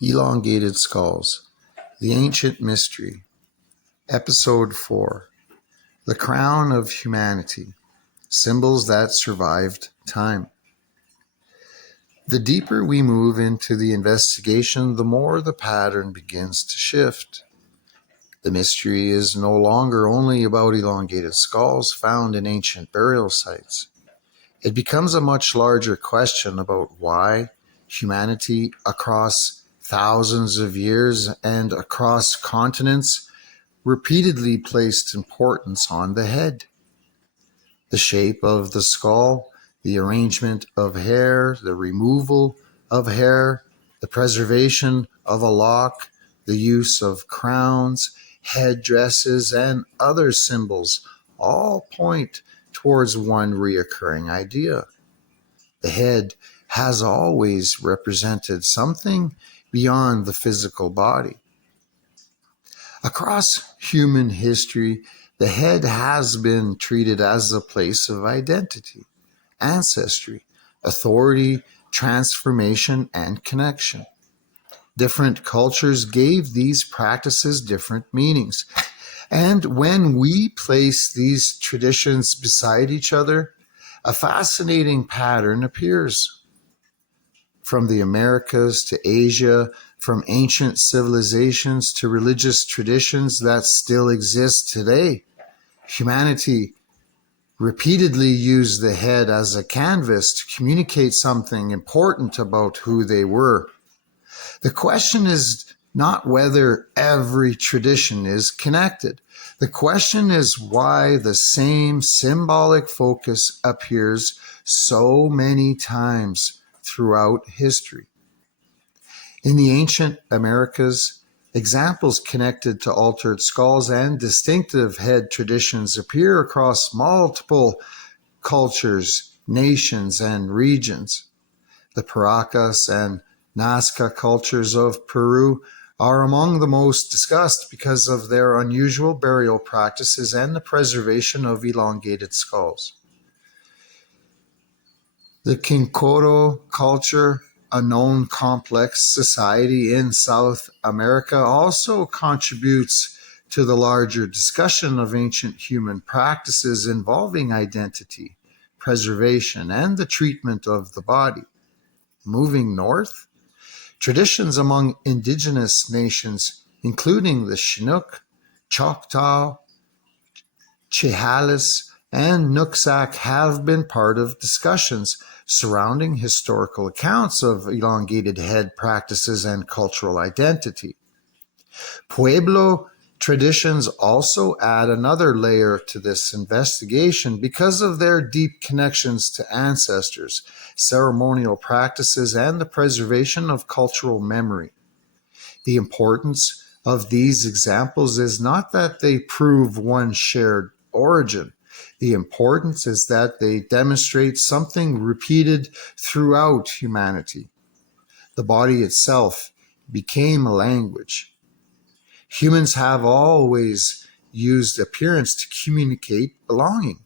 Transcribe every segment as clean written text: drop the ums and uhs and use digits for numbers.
Elongated Skulls, The Ancient Mystery, Episode 4, The Crown of Humanity, Symbols that Survived Time. The deeper we move into the investigation, the more the pattern begins to shift. The mystery is no longer only about elongated skulls found in ancient burial sites. It becomes a much larger question about why humanity across thousands of years and across continents repeatedly placed importance on the head. The shape of the skull, the arrangement of hair, the removal of hair, the preservation of a lock, the use of crowns, headdresses, and other symbols all point towards one reoccurring idea. The head has always represented something beyond the physical body. Across human history, the head has been treated as a place of identity, ancestry, authority, transformation, and connection. Different cultures gave these practices different meanings. And when we place these traditions beside each other, a fascinating pattern appears. From the Americas to Asia, from ancient civilizations to religious traditions that still exist today, humanity repeatedly used the head as a canvas to communicate something important about who they were. The question is not whether every tradition is connected. The question is why the same symbolic focus appears so many times throughout history. In the ancient Americas, examples connected to altered skulls and distinctive head traditions appear across multiple cultures, nations, and regions. The Paracas and Nazca cultures of Peru are among the most discussed because of their unusual burial practices and the preservation of elongated skulls. The Quincoro culture, a known complex society in South America, also contributes to the larger discussion of ancient human practices involving identity, preservation, and the treatment of the body. Moving north, traditions among indigenous nations, including the Chinook, Choctaw, Chehalis, and Nooksack, have been part of discussions surrounding historical accounts of elongated head practices and cultural identity. Pueblo traditions also add another layer to this investigation because of their deep connections to ancestors, ceremonial practices, and the preservation of cultural memory. The importance of these examples is not that they prove one shared origin. The importance is that they demonstrate something repeated throughout humanity. The body itself became a language. Humans have always used appearance to communicate belonging.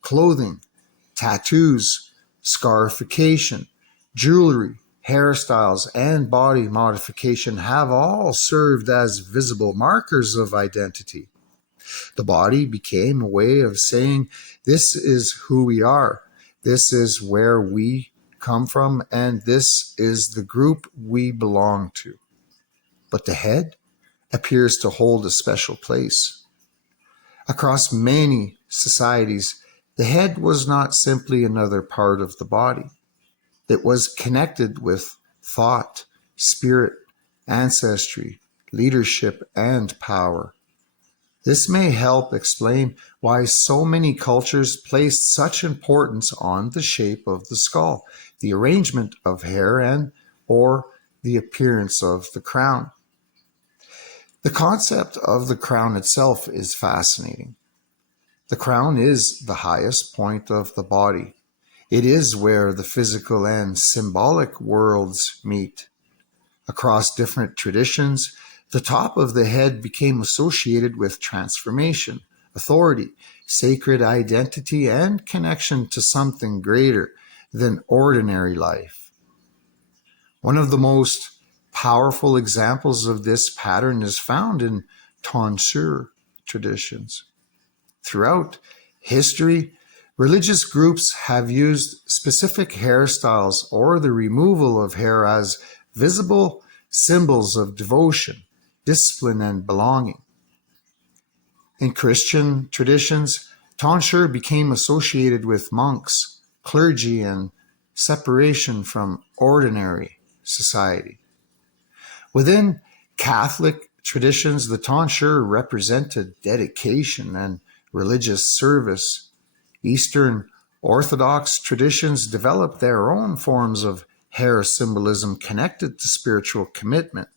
Clothing, tattoos, scarification, jewelry, hairstyles, and body modification have all served as visible markers of identity. The body became a way of saying, this is who we are, this is where we come from, and this is the group we belong to. But the head appears to hold a special place. Across many societies, the head was not simply another part of the body. It was connected with thought, spirit, ancestry, leadership, and power. This may help explain why so many cultures placed such importance on the shape of the skull, the arrangement of hair, and or the appearance of the crown. The concept of the crown itself is fascinating. The crown is the highest point of the body. It is where the physical and symbolic worlds meet. Across different traditions, the top of the head became associated with transformation, authority, sacred identity, and connection to something greater than ordinary life. One of the most Powerful examples of this pattern is found in tonsure traditions. Throughout history, religious groups have used specific hairstyles or the removal of hair as visible symbols of devotion, discipline, and belonging. In Christian traditions, tonsure became associated with monks, clergy, and separation from ordinary society. Within Catholic traditions, the tonsure represented dedication and religious service. Eastern Orthodox traditions developed their own forms of hair symbolism connected to spiritual commitment.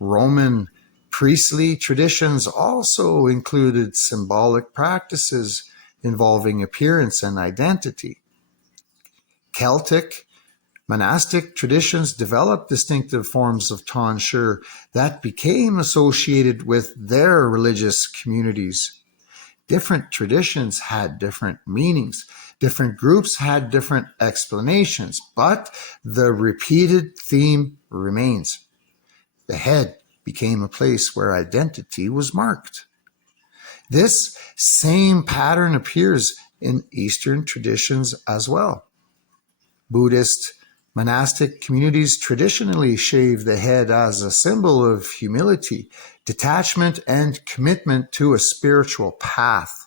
Roman priestly traditions also included symbolic practices involving appearance and identity. Celtic monastic traditions developed distinctive forms of tonsure that became associated with their religious communities. Different traditions had different meanings. Different groups had different explanations, but the repeated theme remains. The head became a place where identity was marked. This same pattern appears in Eastern traditions as well. Buddhist monastic communities traditionally shave the head as a symbol of humility, detachment, and commitment to a spiritual path.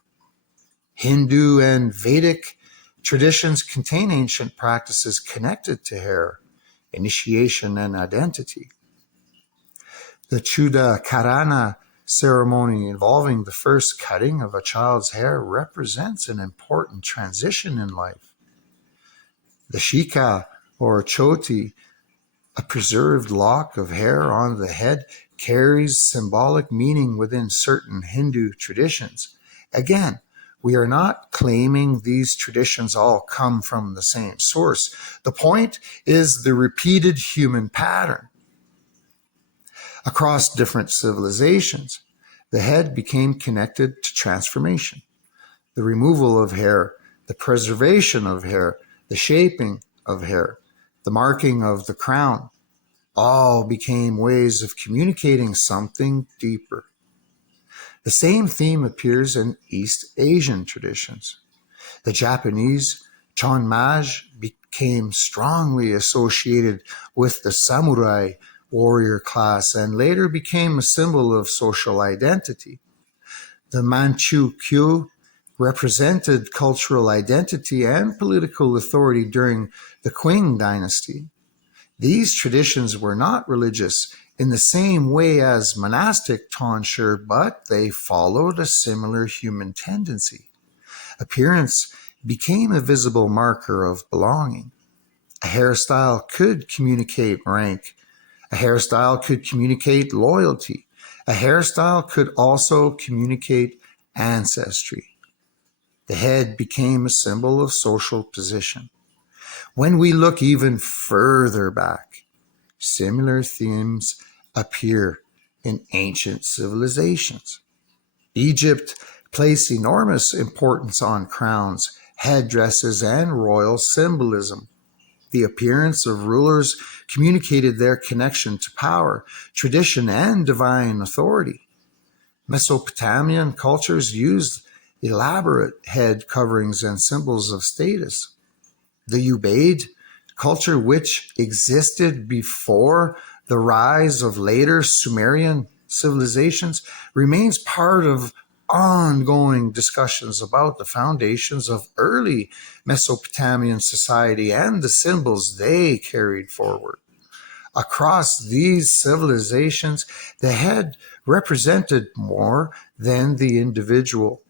Hindu and Vedic traditions contain ancient practices connected to hair, initiation, and identity. The Chudakarana ceremony involving the first cutting of a child's hair represents an important transition in life. The shika, or choti, a preserved lock of hair on the head, carries symbolic meaning within certain Hindu traditions. Again, we are not claiming these traditions all come from the same source. The point is the repeated human pattern. Across different civilizations, the head became connected to transformation. The removal of hair, the preservation of hair, the shaping of hair, the marking of the crown, all became ways of communicating something deeper. The same theme appears in East Asian traditions. The Japanese chonmage became strongly associated with the samurai warrior class and later became a symbol of social identity. The Manchu-kyu represented cultural identity and political authority during the Qing dynasty. These traditions were not religious in the same way as monastic tonsure, but they followed a similar human tendency. Appearance became a visible marker of belonging. A hairstyle could communicate rank. A hairstyle could communicate loyalty. A hairstyle could also communicate ancestry. The head became a symbol of social position. When we look even further back, similar themes appear in ancient civilizations. Egypt placed enormous importance on crowns, headdresses, and royal symbolism. The appearance of rulers communicated their connection to power, tradition, and divine authority. Mesopotamian cultures used elaborate head coverings and symbols of status. The Ubaid culture, which existed before the rise of later Sumerian civilizations, remains part of ongoing discussions about the foundations of early Mesopotamian society and the symbols they carried forward. Across these civilizations, the head represented more than the individual.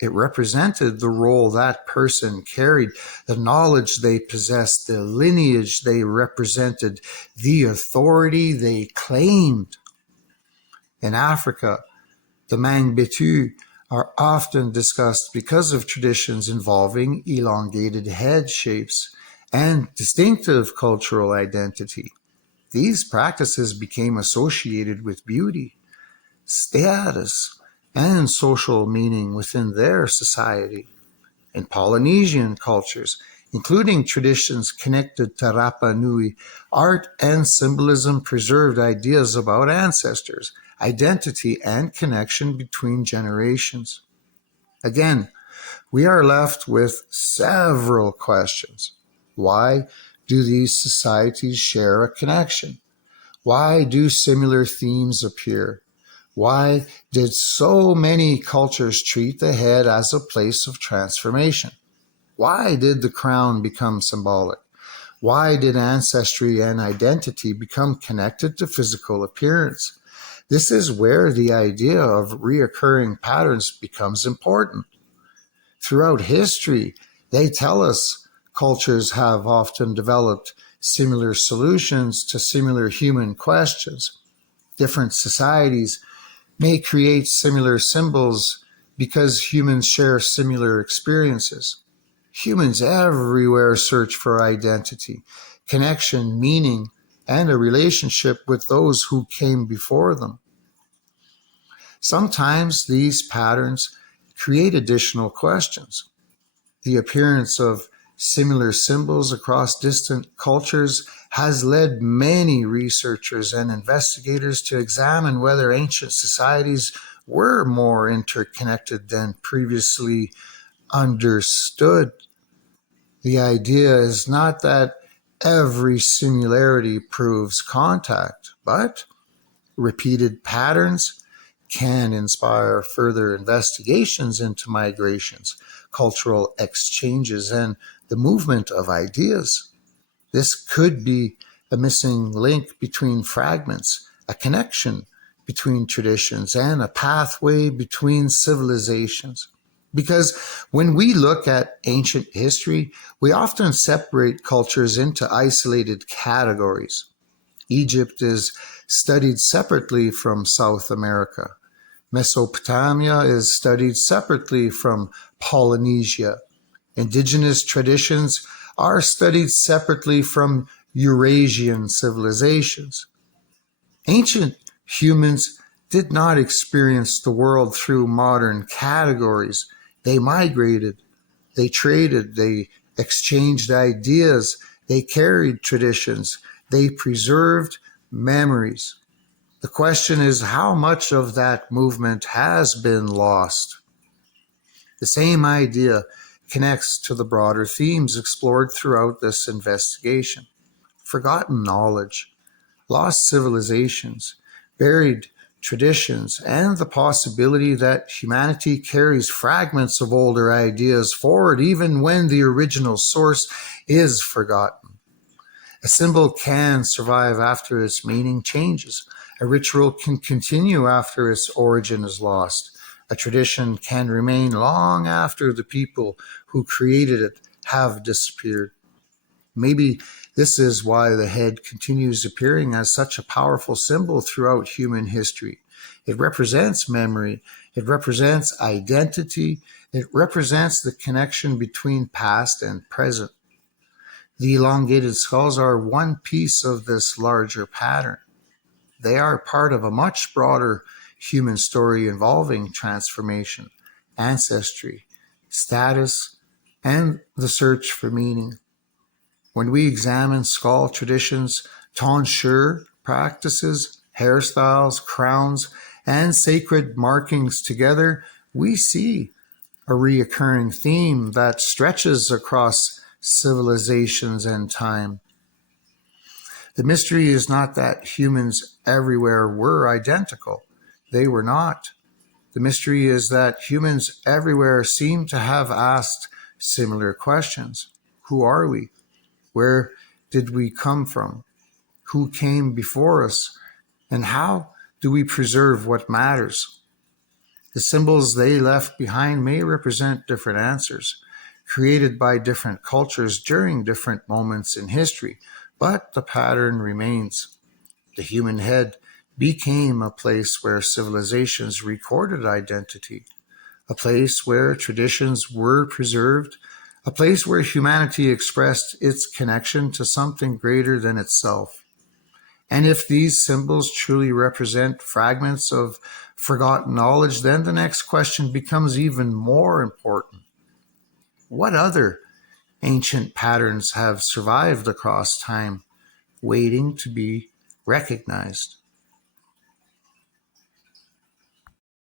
It represented the role that person carried, the knowledge they possessed, the lineage they represented, the authority they claimed. In Africa, the Mangbetu are often discussed because of traditions involving elongated head shapes and distinctive cultural identity. These practices became associated with beauty, status, and social meaning within their society. In Polynesian cultures, including traditions connected to Rapa Nui, art and symbolism preserved ideas about ancestors, identity, and connection between generations. Again, we are left with several questions. Why do these societies share a connection? Why do similar themes appear? Why did so many cultures treat the head as a place of transformation? Why did the crown become symbolic? Why did ancestry and identity become connected to physical appearance? This is where the idea of reoccurring patterns becomes important. Throughout history, they tell us cultures have often developed similar solutions to similar human questions. Different societies may create similar symbols because humans share similar experiences. Humans everywhere search for identity, connection, meaning, and a relationship with those who came before them. Sometimes these patterns create additional questions. The appearance of similar symbols across distant cultures has led many researchers and investigators to examine whether ancient societies were more interconnected than previously understood. The idea is not that every similarity proves contact, but repeated patterns can inspire further investigations into migrations, cultural exchanges, and the movement of ideas. This could be a missing link between fragments, a connection between traditions, and a pathway between civilizations. Because when we look at ancient history, we often separate cultures into isolated categories. Egypt is studied separately from South America. Mesopotamia is studied separately from Polynesia. Indigenous traditions are studied separately from Eurasian civilizations. Ancient humans did not experience the world through modern categories. They migrated, they traded, they exchanged ideas, they carried traditions, they preserved memories. The question is how much of that movement has been lost? The same idea connects to the broader themes explored throughout this investigation. Forgotten knowledge, lost civilizations, buried traditions, and the possibility that humanity carries fragments of older ideas forward even when the original source is forgotten. A symbol can survive after its meaning changes. A ritual can continue after its origin is lost. A tradition can remain long after the people who created it have disappeared. Maybe this is why the head continues appearing as such a powerful symbol throughout human history. It represents memory, it represents identity, it represents the connection between past and present. The elongated skulls are one piece of this larger pattern. They are part of a much broader human story involving transformation, ancestry, status, and the search for meaning. When we examine skull traditions, tonsure practices, hairstyles, crowns, and sacred markings together, we see a reoccurring theme that stretches across civilizations and time. The mystery is not that humans everywhere were identical. They were not. The mystery is that humans everywhere seem to have asked similar questions. Who are we? Where did we come from? Who came before us? And how do we preserve what matters? The symbols they left behind may represent different answers, created by different cultures during different moments in history, but the pattern remains. The human head became a place where civilizations recorded identity, a place where traditions were preserved, a place where humanity expressed its connection to something greater than itself. And if these symbols truly represent fragments of forgotten knowledge, then the next question becomes even more important. What other Ancient patterns have survived across time, waiting to be recognized.